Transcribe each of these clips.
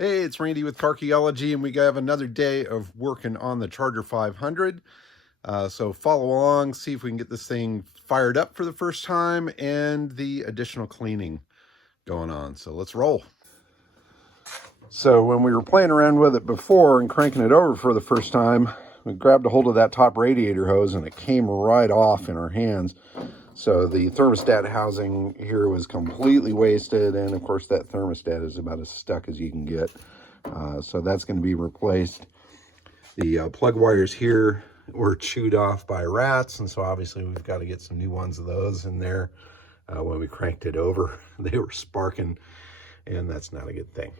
Hey, it's Randy with Carchaeology, and we have another day of working on the Charger 500. So follow along, see if we can get this thing fired up for the first time and the additional cleaning going on. So let's roll. So when we were playing around with it before and cranking it over for the first time, we grabbed a hold of that top radiator hose and it came right off in our hands. So the thermostat housing here was completely wasted, and of course that thermostat is about as stuck as you can get. So that's going to be replaced. The plug wires here were chewed off by rats, and so obviously we've got to get some new ones of those in there. When we cranked it over, they were sparking, and that's not a good thing.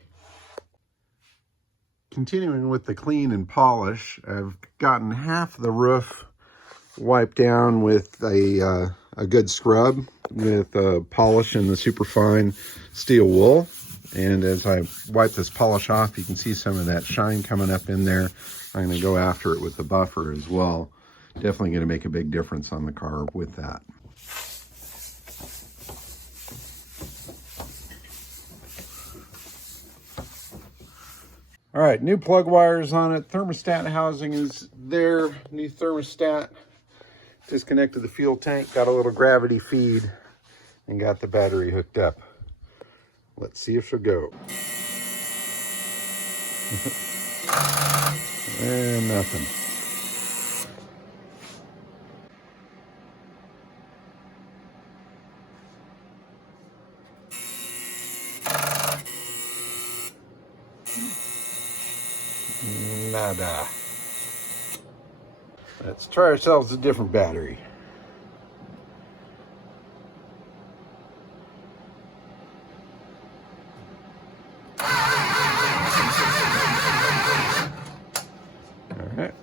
Continuing with the clean and polish, I've gotten half the roof wiped down with a good scrub with polish and the superfine steel wool. And as I wipe this polish off, you can see some of that shine coming up in there. I'm going to go after it with the buffer as well. Definitely going to make a big difference on the car with that. All right, new plug wires on it. Thermostat housing is there. New thermostat. Disconnected the fuel tank, got a little gravity feed, and got the battery hooked up. Let's see if she'll go. And nothing. Nada. Let's try ourselves a different battery. All right.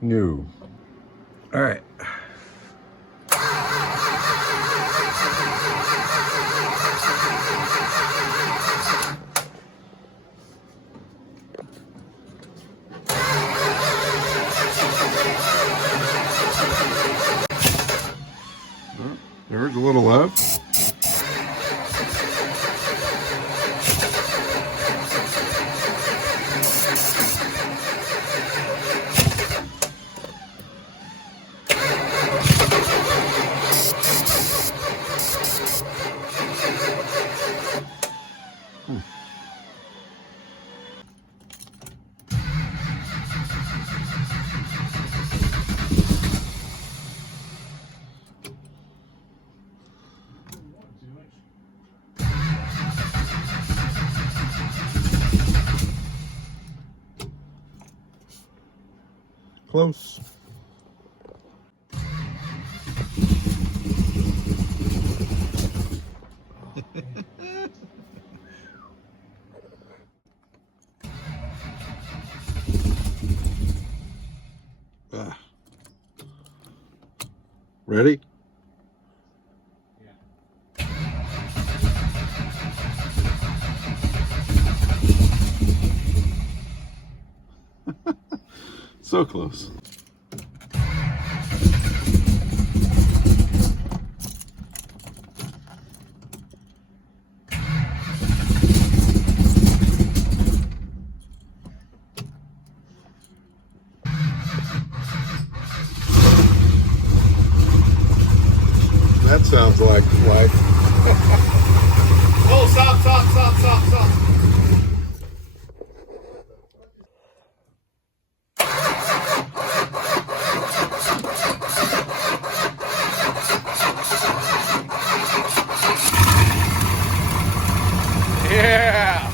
New. All right. There's a little love. Close. Ready? Yeah. So close. That sounds like life. Oh, stop. Yeah.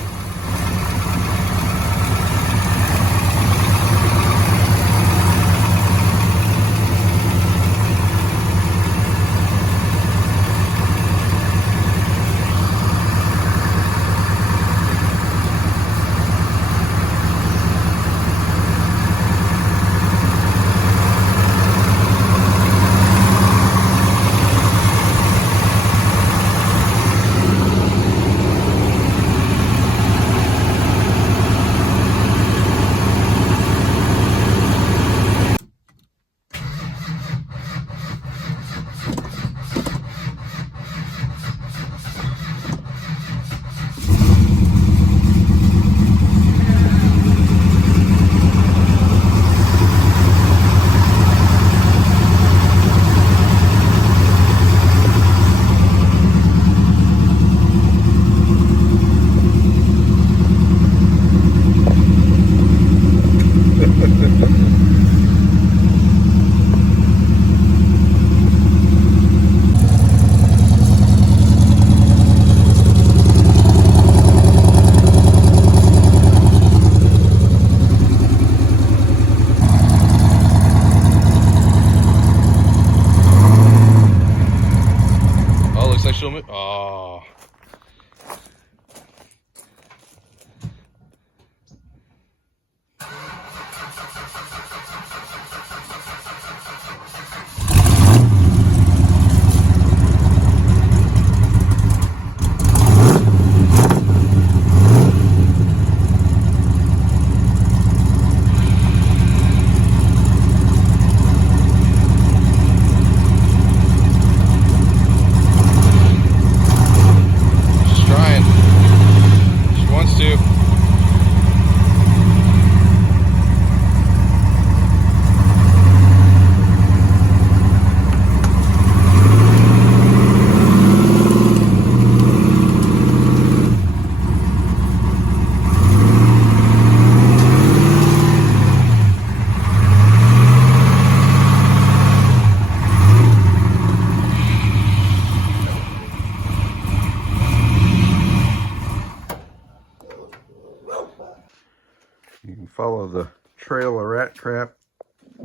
You can follow the trail of rat trap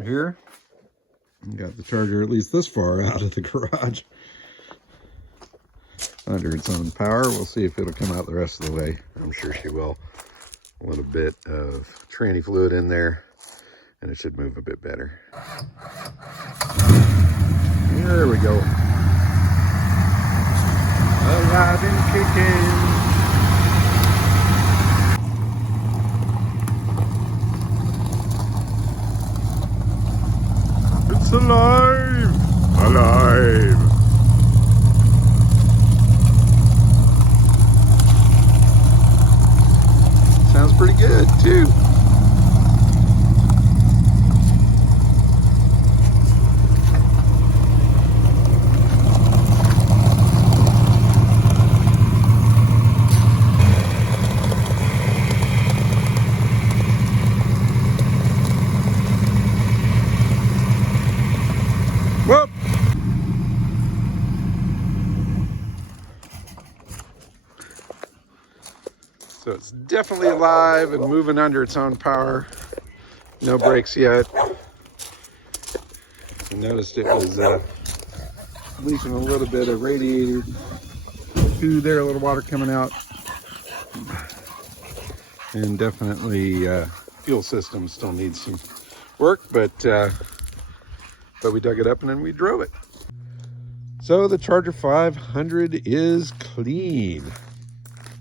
here. You got the Charger at least this far out of the garage under its own power. We'll see if it'll come out the rest of the way. I'm sure she will. A little bit of tranny fluid in there, and it should move a bit better. There we go. Alive and kicking. It's alive! Alive! Sounds pretty good, too. Whoop! So it's definitely alive and moving under its own power. No brakes yet. I noticed it was leaking a little bit of radiator through there, a little water coming out. And definitely fuel system still needs some work, but we dug it up and then we drove it. So the Charger 500 is clean,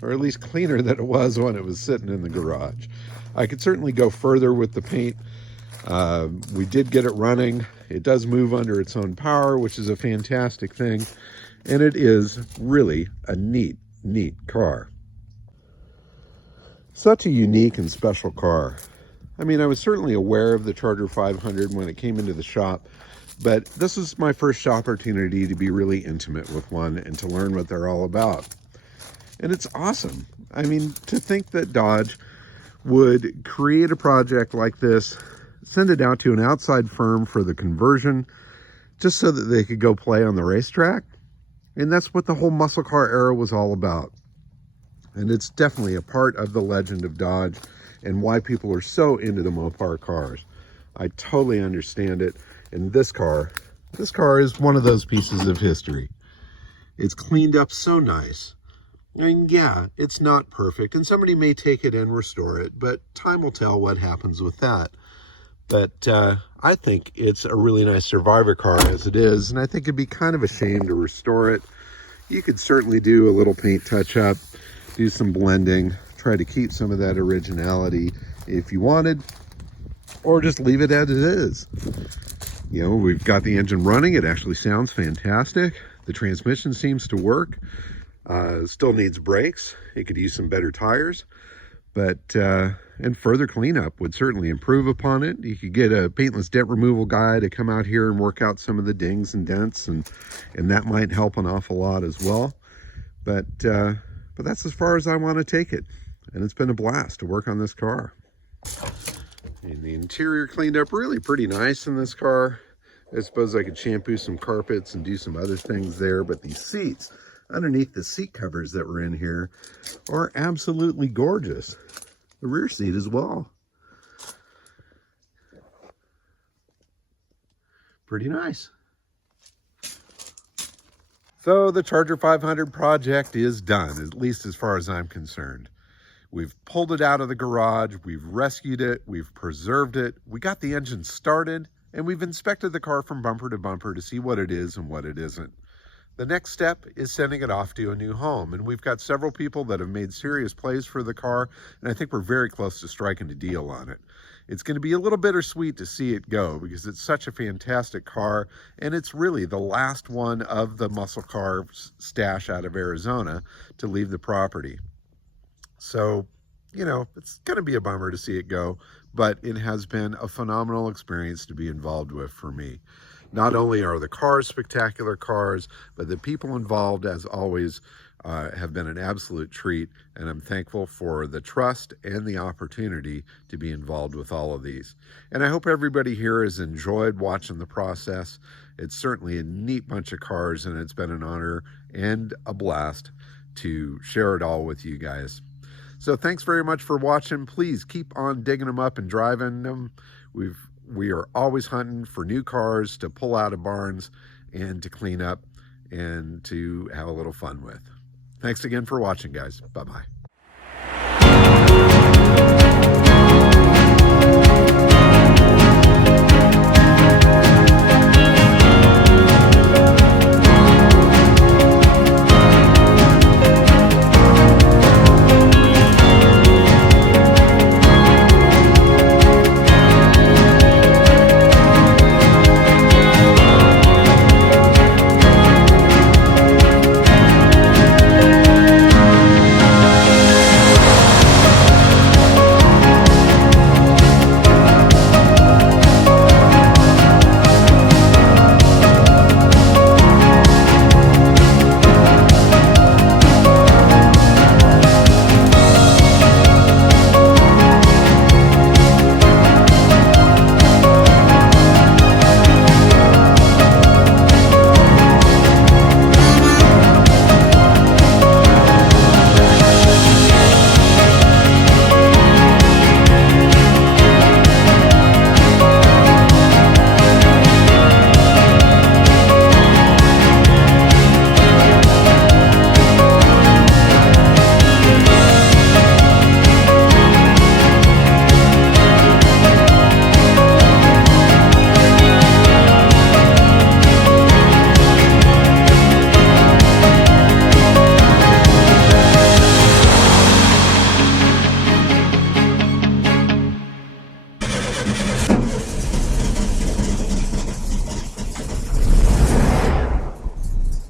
or at least cleaner than it was when it was sitting in the garage. I could certainly go further with the paint. We did get it running. It does move under its own power, which is a fantastic thing. And it is really a neat car. Such a unique and special car. I mean, I was certainly aware of the Charger 500 when it came into the shop, but this is my first opportunity to be really intimate with one and to learn what they're all about. And it's awesome. I mean, to think that Dodge would create a project like this, send it out to an outside firm for the conversion, just so that they could go play on the racetrack. And that's what the whole muscle car era was all about. And it's definitely a part of the legend of Dodge and why people are so into the Mopar cars. I totally understand it. And this car is one of those pieces of history. It's cleaned up so nice. I mean, yeah, it's not perfect, and somebody may take it and restore it, but time will tell what happens with that. But I think it's a really nice survivor car as it is, and I think it'd be kind of a shame to restore it. You could certainly do a little paint touch-up, do some blending, try to keep some of that originality if you wanted, or just leave it as it is. You know, we've got the engine running. It actually sounds fantastic. The transmission seems to work. Still needs brakes. It could use some better tires, but and further cleanup would certainly improve upon it. You could get a paintless dent removal guy to come out here and work out some of the dings and dents, and that might help an awful lot as well. But that's as far as I want to take it, and it's been a blast to work on this car. And the interior cleaned up really pretty nice in this car. I suppose I could shampoo some carpets and do some other things there, but these seats underneath the seat covers that were in here are absolutely gorgeous. The rear seat as well. Pretty nice. So the Charger 500 project is done, at least as far as I'm concerned. We've pulled it out of the garage, we've rescued it, we've preserved it, we got the engine started, and we've inspected the car from bumper to bumper to see what it is and what it isn't. The next step is sending it off to a new home, and we've got several people that have made serious plays for the car, and I think we're very close to striking a deal on it. It's going to be a little bittersweet to see it go because it's such a fantastic car, and it's really the last one of the muscle car stash out of Arizona to leave the property. So, you know, it's going to be a bummer to see it go, but it has been a phenomenal experience to be involved with for me. Not only are the cars spectacular cars, but the people involved, as always, have been an absolute treat, and I'm thankful for the trust and the opportunity to be involved with all of these. And I hope everybody here has enjoyed watching the process. It's certainly a neat bunch of cars, and it's been an honor and a blast to share it all with you guys. So thanks very much for watching. Please keep on digging them up and driving them. We are always hunting for new cars to pull out of barns and to clean up and to have a little fun with. Thanks again for watching, guys. Bye-bye.